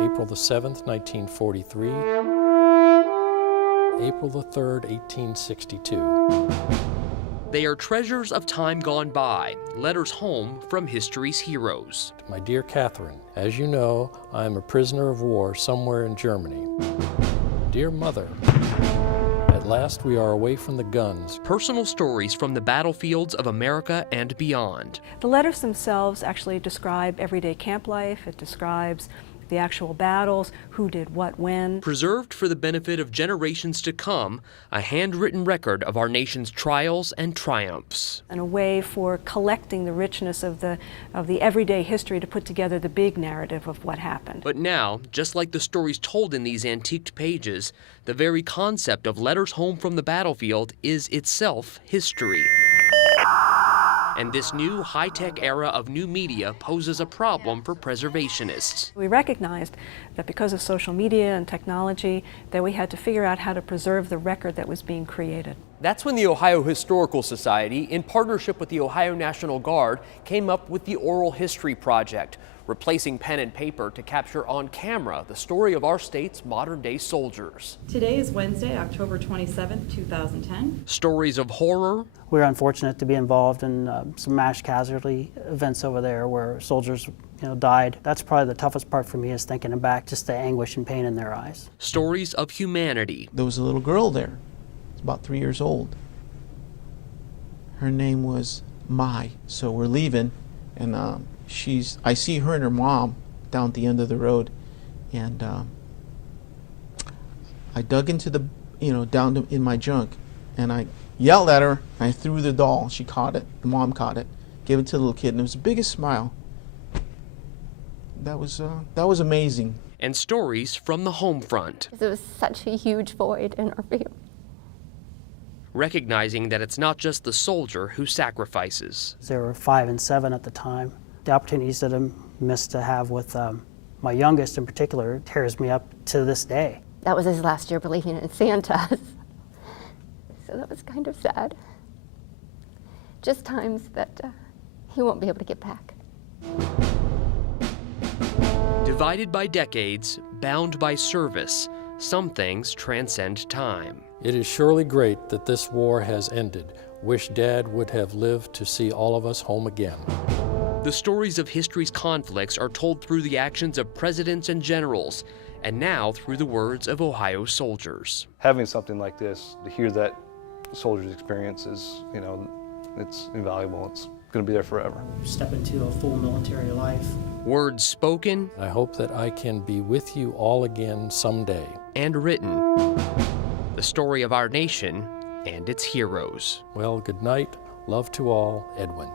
April the 7th, 1943. April the 3rd, 1862. They are treasures of time gone by, letters home from history's heroes. My dear Catherine, as you know, I am a prisoner of war somewhere in Germany. Dear Mother, at last we are away from the guns. Personal stories from the battlefields of America and beyond. The letters themselves actually describe everyday camp life. It describes the actual battles, who did what when. Preserved for the benefit of generations to come, a handwritten record of our nation's trials and triumphs. And a way for collecting the richness of the everyday history to put together the big narrative of what happened. But now, just like the stories told in these antiqued pages, the very concept of letters home from the battlefield is itself history. And this new high-tech era of new media poses a problem for preservationists. We recognized that because of social media and technology, that we had to figure out how to preserve the record that was being created. That's when the Ohio Historical Society, in partnership with the Ohio National Guard, came up with the Oral History Project, replacing pen and paper to capture on camera the story of our state's modern-day soldiers. Today is Wednesday, October 27th, 2010. Stories of horror. We were unfortunate to be involved in some mass casualty events over there where soldiers died. That's probably the toughest part for me, is thinking back, just the anguish and pain in their eyes. Stories of humanity. There was a little girl there, about 3 years old. Her name was Mai. So we're leaving, and I see her and her mom down at the end of the road, and I dug into the, down in my junk, and I yelled at her, and I threw the doll. She caught it, the mom caught it, gave it to the little kid, and it was the biggest smile. That was amazing. And stories from the home front. There was such a huge void in our family. Recognizing that it's not just the soldier who sacrifices. They were 5 and 7 at the time. The opportunities that I missed to have with my youngest in particular tears me up to this day. That was his last year believing in Santa. So that was kind of sad. Just times that he won't be able to get back. Divided by decades, bound by service, some things transcend time. It is surely great that this war has ended. Wish Dad would have lived to see all of us home again. The stories of history's conflicts are told through the actions of presidents and generals, and now through the words of Ohio soldiers. Having something like this, to hear that soldier's experience is, it's invaluable. It's going to be there forever. Step into a full military life. Words spoken. I hope that I can be with you all again someday. And written. The story of our nation and its heroes. Well, good night. Love to all, Edwin.